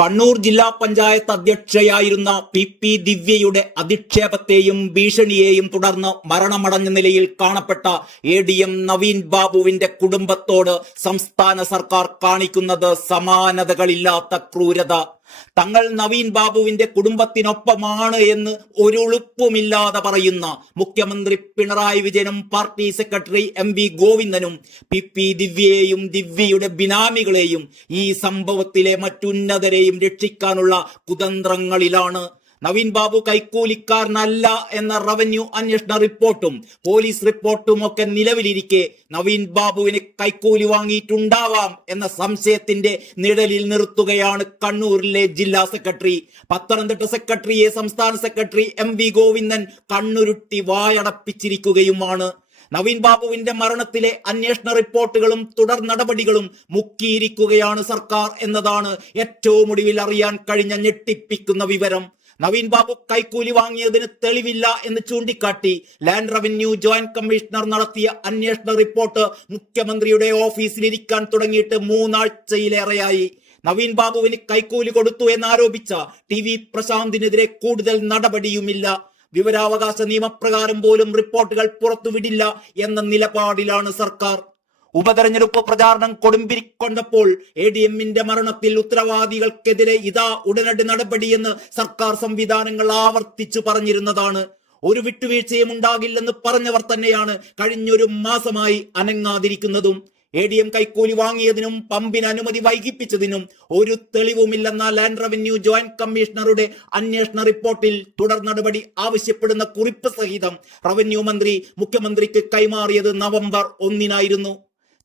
കണ്ണൂർ ജില്ലാ പഞ്ചായത്ത് അധ്യക്ഷയായിരുന്ന പി ദിവ്യയുടെ അധിക്ഷേപത്തെയും ഭീഷണിയെയും തുടർന്ന് മരണമടഞ്ഞ നിലയിൽ കാണപ്പെട്ട ADM നവീൻ ബാബുവിന്റെ കുടുംബത്തോട് സംസ്ഥാന സർക്കാർ കാണിക്കുന്നത് സമാനതകളില്ലാത്ത ക്രൂരത. തങ്ങൾ നവീൻ ബാബുവിന്റെ കുടുംബത്തിനൊപ്പമാണ് എന്ന് ഒരുളുപ്പുമില്ലാതെ പറയുന്ന മുഖ്യമന്ത്രി പിണറായി വിജയനും പാർട്ടി സെക്രട്ടറി MV ഗോവിന്ദനും പി ദിവ്യയെയും ദിവ്യയുടെ ബിനാമികളെയും ഈ സംഭവത്തിലെ മറ്റുന്നതരെയും രക്ഷിക്കാനുള്ള കുതന്ത്രങ്ങളിലാണ്. നവീൻ ബാബു കൈക്കൂലിക്കാരനല്ല എന്ന റവന്യൂ അന്വേഷണ റിപ്പോർട്ടും പോലീസ് റിപ്പോർട്ടും ഒക്കെ നിലവിലിരിക്കെ നവീൻ ബാബുവിന് കൈക്കൂലി വാങ്ങിയിട്ടുണ്ടാവാം എന്ന സംശയത്തിന്റെ നിഴലിൽ നിർത്തുകയാണ് കണ്ണൂരിലെ ജില്ലാ സെക്രട്ടറി. പത്തനംതിട്ട സെക്രട്ടറിയെ സംസ്ഥാന സെക്രട്ടറി MV ഗോവിന്ദൻ കണ്ണുരുട്ടി വായടപ്പിച്ചിരിക്കുകയുമാണ്. നവീൻ ബാബുവിന്റെ മരണത്തിലെ അന്വേഷണ റിപ്പോർട്ടുകളും തുടർ നടപടികളും മുക്കിയിരിക്കുകയാണ് സർക്കാർ എന്നതാണ് ഏറ്റവും ഒടുവിൽ അറിയാൻ കഴിഞ്ഞ ഞെട്ടിപ്പിക്കുന്ന വിവരം. നവീൻ ബാബു കൈക്കൂലി വാങ്ങിയതിന് തെളിവില്ല എന്ന് ചൂണ്ടിക്കാട്ടി ലാൻഡ് റവന്യൂ ജോയിന്റ് കമ്മീഷണർ നടത്തിയ അന്വേഷണ റിപ്പോർട്ട് മുഖ്യമന്ത്രിയുടെ ഓഫീസിലിരിക്കാൻ തുടങ്ങിയിട്ട് 3 ആഴ്ചയിലേറെയായി. നവീൻ ബാബുവിന് കൈക്കൂലി കൊടുത്തു എന്നാരോപിച്ച TV പ്രശാന്തിനെതിരെ കൂടുതൽ നടപടിയുമില്ല. വിവരാവകാശ നിയമപ്രകാരം പോലും റിപ്പോർട്ടുകൾ പുറത്തുവിടില്ല എന്ന നിലപാടിലാണ് സർക്കാർ. ഉപതെരഞ്ഞെടുപ്പ് പ്രചാരണം കൊടുമ്പിരിക്കൊണ്ടപ്പോൾ ADMന്റെ മരണത്തിൽ ഉത്തരവാദികൾക്കെതിരെ ഇതാ ഉടനടി നടപടിയെന്ന് സർക്കാർ സംവിധാനങ്ങൾ ആവർത്തിച്ചു പറഞ്ഞിരുന്നതാണ്. ഒരു വിട്ടുവീഴ്ചയും ഉണ്ടാകില്ലെന്ന് പറഞ്ഞവർ തന്നെയാണ് കഴിഞ്ഞൊരു മാസമായി അനങ്ങാതിരിക്കുന്നതും. ADM കൈക്കൂലി വാങ്ങിയതിനും പമ്പിന് അനുമതി വൈകിപ്പിച്ചതിനും ഒരു തെളിവുമില്ലെന്ന ലാൻഡ് റവന്യൂ ജോയിന്റ് കമ്മീഷണറുടെ അന്വേഷണ റിപ്പോർട്ടിൽ തുടർ നടപടി ആവശ്യപ്പെടുന്ന കുറിപ്പ് സഹിതം റവന്യൂ മന്ത്രി മുഖ്യമന്ത്രിക്ക് കൈമാറിയത് നവംബർ 1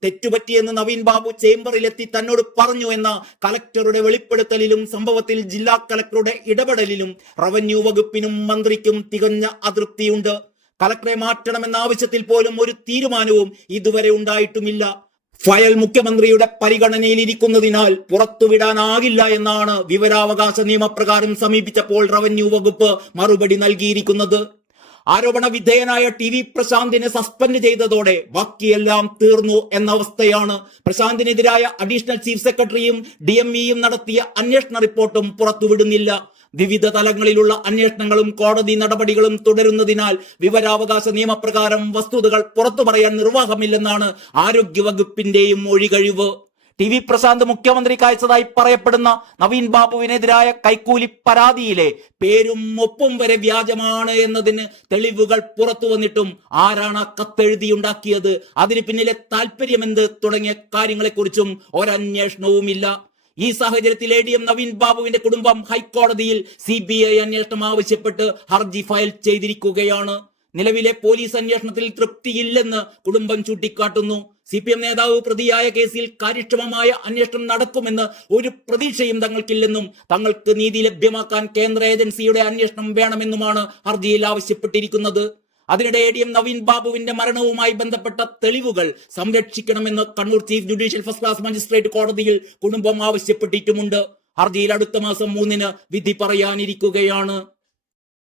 തെറ്റുപറ്റിയെന്ന് നവീൻ ബാബു ചേംബറിലെത്തി തന്നോട് പറഞ്ഞു എന്ന കലക്ടറുടെ വെളിപ്പെടുത്തലിലും സംഭവത്തിൽ ജില്ലാ കലക്ടറുടെ ഇടപെടലിലും റവന്യൂ വകുപ്പിനും മന്ത്രിക്കും തികഞ്ഞ അതൃപ്തിയുണ്ട്. കലക്ടറെ മാറ്റണമെന്ന ആവശ്യത്തിൽ പോലും ഒരു തീരുമാനവും ഇതുവരെ ഉണ്ടായിട്ടുമില്ല. ഫയൽ മുഖ്യമന്ത്രിയുടെ പരിഗണനയിൽ ഇരിക്കുന്നതിനാൽ പുറത്തുവിടാനാകില്ല എന്നാണ് വിവരാവകാശ നിയമപ്രകാരം സമീപിച്ചപ്പോൾ റവന്യൂ വകുപ്പ് മറുപടി നൽകിയിരിക്കുന്നത്. ആരോപണ വിധേയനായ TV പ്രശാന്തിനെ സസ്പെൻഡ് ചെയ്തതോടെ ബാക്കിയെല്ലാം തീർന്നു എന്ന അവസ്ഥയാണ്. പ്രശാന്തിനെതിരായ അഡീഷണൽ ചീഫ് സെക്രട്ടറിയും DMEയും നടത്തിയ അന്വേഷണ റിപ്പോർട്ടും പുറത്തുവിടുന്നില്ല. വിവിധ തലങ്ങളിലുള്ള അന്വേഷണങ്ങളും കോടതി നടപടികളും തുടരുന്നതിനാൽ വിവരാവകാശ നിയമപ്രകാരം വസ്തുതകൾ പുറത്തു പറയാൻ നിർവാഹമില്ലെന്നാണ് ആരോഗ്യവകുപ്പിന്റെയും ഒഴികഴിവ്. TV പ്രശാന്ത് മുഖ്യമന്ത്രിക്ക് അയച്ചതായി പറയപ്പെടുന്ന നവീൻ ബാബുവിനെതിരായ കൈക്കൂലി പരാതിയിലെ പേരും ഒപ്പും വരെ വ്യാജമാണ് എന്നതിന് തെളിവുകൾ പുറത്തു വന്നിട്ടും ആരാണ് ആ കത്തെഴുതിയുണ്ടാക്കിയത്, അതിന് പിന്നിലെ താല്പര്യമെന്ത് തുടങ്ങിയ കാര്യങ്ങളെക്കുറിച്ചും ഒരന്വേഷണവുമില്ല. ഈ സാഹചര്യത്തിൽ ADM നവീൻ ബാബുവിന്റെ കുടുംബം ഹൈക്കോടതിയിൽ CBI അന്വേഷണം ആവശ്യപ്പെട്ട് ഹർജി ഫയൽ ചെയ്തിരിക്കുകയാണ്. നിലവിലെ പോലീസ് അന്വേഷണത്തിൽ തൃപ്തിയില്ലെന്ന് കുടുംബം ചൂണ്ടിക്കാട്ടുന്നു. CPM നേതാവ് പ്രതിയായ കേസിൽ കാര്യക്ഷമമായ അന്വേഷണം നടക്കുമെന്ന് ഒരു പ്രതീക്ഷയും തങ്ങൾക്കില്ലെന്നും തങ്ങൾക്ക് നീതി ലഭ്യമാക്കാൻ കേന്ദ്ര ഏജൻസിയുടെ അന്വേഷണം വേണമെന്നുമാണ് ഹർജിയിൽ ആവശ്യപ്പെട്ടിരിക്കുന്നത്. അതിനിടെ ADM നവീൻ ബാബുവിന്റെ മരണവുമായി ബന്ധപ്പെട്ട തെളിവുകൾ സംരക്ഷിക്കണമെന്ന് Kannur chief judicial first class magistrate കോടതിയിൽ കുടുംബം ആവശ്യപ്പെട്ടിട്ടുമുണ്ട്. ഹർജിയിൽ അടുത്ത മാസം 3 വിധി പറയാനിരിക്കുകയാണ്.